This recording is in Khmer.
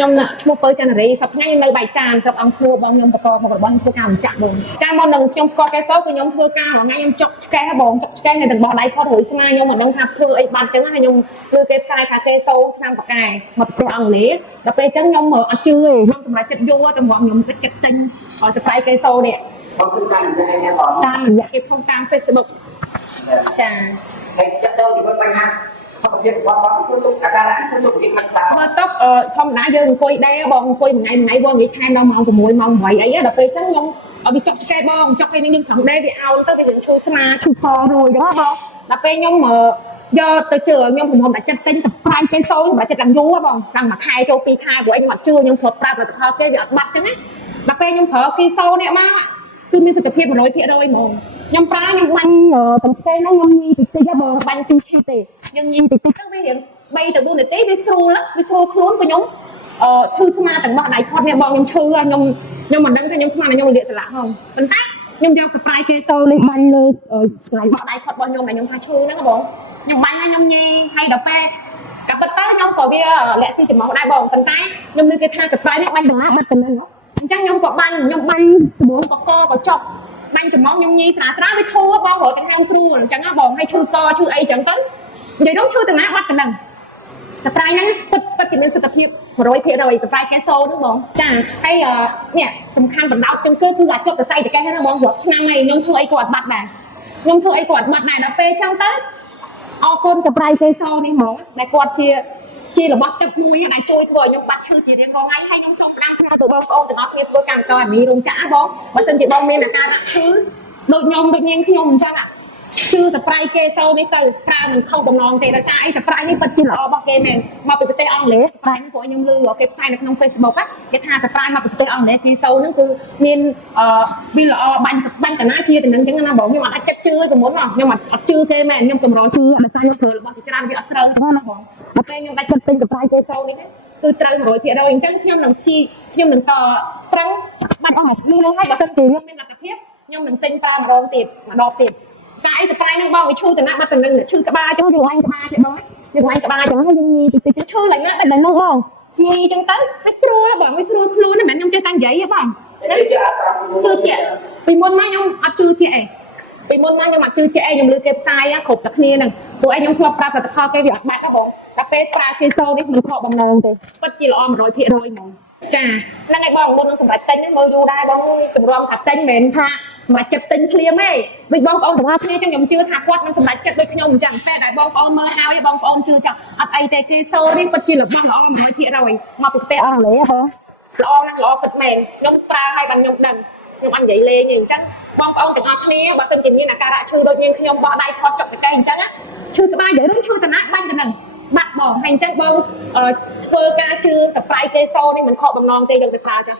ញោមណាឈ្មោះពើចន្ទរីសប្តាហ៍ខ្ញុំនៅបៃចានសប្តាហ៍អង្គស្រួលបងខ្ញុំបកមករបស់ធ្វើការចាក់បងចាមកនឹងខ្ញុំស្គាល់កែសូគឺខ្ញុំធ្វើការថ្ងៃខ្ញុំចុកឆ្កែបងចុកឆ្កែនៅទាំងបោះដៃផុតរួយស្មាខ្ញុំមិនដឹងថាធ្វើអីបាត់អញ្ចឹងហើយខ្ញុំលើគេផ្សាយថាកែសូឆ្នាំបកែមកប្រទេសអង់គ្លេសដល់ពេលអញ្ចឹងខ្ញុំអត់ជឿទេខ្ញុំសម្រាប់ចិត្តយូរទៅមកខ្ញុំគិតចិត្តទិញសប្រៃកែសូនេះបងគឺតាមរយៈបងតាមរយៈគេផុសតាម Facebook ចាហើយចិត្តទៅជាមួយបញ្ហាសុខភាពរបស់បងគឺទុកអាការៈគឺទុកពីមិនតាមើលតុកធម្មតាយើងអង្គុយដែរបងអង្គុយមួយថ្ងៃបងនិយាយថែមដល់ម៉ោង6ម៉ោង8អីដល់ពេលអញ្ចឹងខ្ញុំវាចុកឆ្កែបងចុកឲ្យនឹងយើងខំដេកវាអោនទៅវាយើងឈឺស្មាឈឺករួយអញ្ចឹងបងដល់ពេលខ្ញុំយកទៅជឿខ្ញុំព្រមតែចិត្តទិញសប្រៃកេសូសម្រាប់ចិត្តឡើងយូរបងតាំងមួយខែចូល2ខែព្រោះខ្ញុំអត់ជឿខ្ញុំគ្រប់ប្រាប់ផលិតផលគេវាអត់បាត់អញ្ចឹងណាដល់ពេលខ្ញុំប្រើកេសូនេះមកគឺមានសុខភាព 100% ហ្មងខ្ញុំប្រើខ្ញុំបាញ់តំផ្សេងហ្នឹងខ្ញុំញីតិចតិចបងបាញ់ទីឆាត់ទេយើងញីតិចតិចទៅវារៀង3ទៅ4នាទីវាស្រួលខ្លួនក៏ខ្ញុំឈឺស្មាទាំងបោះដៃផុតនេះបងខ្ញុំឈឺខ្ញុំមិនដឹងថាខ្ញុំស្មានខ្ញុំលាកស្លាក់ហងប៉ុន្តែខ្ញុំយកស្ប្រៃកេសូនេះបាញ់លើកន្លែងបោះដៃផុតរបស់ខ្ញុំថាឈឺហ្នឹងបងខ្ញុំបាញ់ហើយខ្ញុំញីហើយដល់ពេលកាប់ទៅខ្ញុំក៏វាលាក់ស៊ីចំហដែរបងប៉ុន្តែខ្ញុំនឹកគេថាស្ប្រៃនេះបាញ់ដង្ឡាបាត់ទៅនឹងអញ្ចឹងខ្ញុំក៏បាញ់ដំបងកក៏ចប់បាញ់ចំហខ្ញុំញីស្រាលវាធូរបងព្រោះទាំងខ្ញុំស្រួលអញ្ចឹងបងឲ្យឈឺកឈឺអីអញ្ចឹងទៅនិយាយដល់ឈឺទៅណាបាត់ទៅនឹងស្ប្រៃហ្នឹងពិតជាមានសុខភាព 100% ស្ប្រៃកែសូហ្នឹងបងចាហើយនេះសំខាន់បណ្ដោតជាងគេគឺអាចជប់ទៅសៃតកែហ្នឹងបងរាប់ឆ្នាំហើយខ្ញុំធ្វើអីក៏អត់បាត់ដែរដល់ពេលអញ្ចឹងទៅអរគុណស្ប្រៃកែសូនេះហ្មងដែលគាត់ជារបស់ទឹកមួយដែលជួយធ្វើឲ្យខ្ញុំបាត់ឈឺជារៀងរាល់ថ្ងៃហើយខ្ញុំសូមផ្ដាំផ្ញើទៅបងប្អូនទាំងអស់គ្នាធ្វើកម្មករអាមីរោងចក្របងបើសិនជាបងមានអាការៈឈឺដូចខ្ញុំដូចនាងខ្ញុំអញ្ចឹងជឿស្ប្រៃកេសូនេះទៅប្រើនឹងខុសបំណងទេដោយសារអីស្ប្រៃនេះពិតជាល្អរបស់គេមែនមកពីប្រទេសអង់គ្លេសស្ប្រៃនេះពួកខ្ញុំឮគេផ្សាយនៅក្នុង Facebook គេថាស្ប្រៃមកពីប្រទេសអង់គ្លេសកេសូហ្នឹងគឺមានវាល្អបាញ់តាណាជាទៅនឹងអញ្ចឹងណាបងខ្ញុំអត់ចិត្តជឿទៅមុនខ្ញុំអត់ជឿគេមែនខ្ញុំកម្រជឿដោយសារខ្ញុំធ្វើរបស់ជាច្រើនវាអត់ត្រូវទេណាបងដល់ពេលខ្ញុំដាច់ចិត្តទិញស្ប្រៃកេសូនេះគឺត្រូវ 100% អញ្ចឹងខ្ញុំនឹងប្រឹងបាច់អស់មួយនេះហើយបើសិនជាខ្ញុំមានលទ្ធភាពខ្ញុំនឹងទិញប្រើម្ដងទៀតស្អីស្ប្រៃនឹងបងឲ្យឈឺតំណាក់បាត់តំណឹងឈឺក្បាលចឹងយើងឡាញ់ក្បាលទេបងយើងឡាញ់ក្បាលចឹងហើយយើងញីតិចតិចឈឺឡើងណាបាត់តំណឹងបងញីចឹងទៅវាស្រួលបងវាស្រួលខ្លួនហ្នឹងមិនខ្ញុំចេះតែនិយាយទេបងជឿជាក់ពីមុនមកខ្ញុំអត់ជឿជាក់ឯងខ្ញុំលើគេផ្សាយគ្រប់តែគ្នាហ្នឹងព្រោះឯងខ្ញុំធ្លាប់ប្រាប់ផលិតផលគេវាអត់បាត់ទេបងតែពេលប្រើកេសូនេះមិនខកបំណងទេពិតជាល្អ 100% ហ្មងចាហ្នឹងហើយបងមុននឹងសម្រាប់ទិញមើលយូរដែរបងតម្រាំថាទិញមិនមែនថាសម្រាប់ចិត្តទិញភ្លាមទេដូចបងប្អូនទាំងអស់គ្នាចឹងខ្ញុំជឿថាគាត់នឹងសម្រាប់ចិត្តដូចខ្ញុំអញ្ចឹងតែដែលបងប្អូនមើលហើយបងប្អូនជឿចឹងអត់អីទេគេសូនេះពិតជារបស់ល្អ 100% មកពីប្រទេសអង់គ្លេសហ៎ល្អណាស់ល្អពិតមែនខ្ញុំប្រើហើយបានខ្ញុំដឹងខ្ញុំអត់និយាយលេងទេអញ្ចឹងបងប្អូនទាំងអស់គ្នាបើសិនជាមានអាការៈឈឺដូចនាងខ្ញុំបោះដៃផុតចុកកែអញ្ចឹងឈឺក្បាលនិយាយរឿងឈឺតំណាក់បាញ់ទៅនឹងបាត់បងហើយអញ្ចឹងបងធ្វើការជឿស្ប្រៃកេសូនេះមិនខកបំណងទេយកទៅប្រើចា